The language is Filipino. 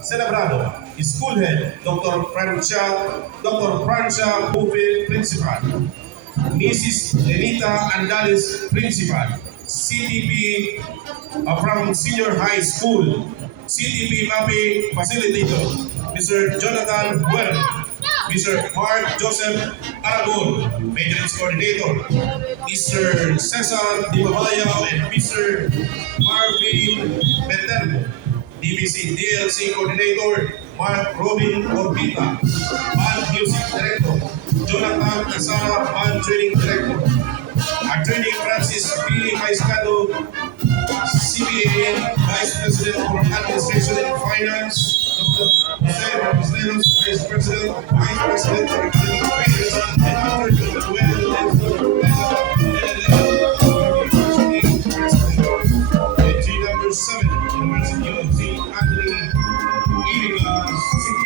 Celebrado, School Head, Dr. Francia Buffet, Principal. Mrs. Lenita Andalis, Principal. CTP from Senior High School. CTP MAPEH Facilitator. Mr. Jonathan Well. Mr. Mark Joseph Aragon, Majorettes Coordinator. Mr. Cesar Di Mabayaw and Mr. Marvin Beterbo. DBC DLC Coordinator, Mark Robin Orbita. Band Music Director, Jonathan Casara, Band Training Director. Attorney Francis P. Maiscado, CBA Vice President for Administration and Finance. Dr. Jose Ramos, Vice President for Economic Affairs and Dr. Joel Entry number 7, University of St. Anthony, IRIGA City.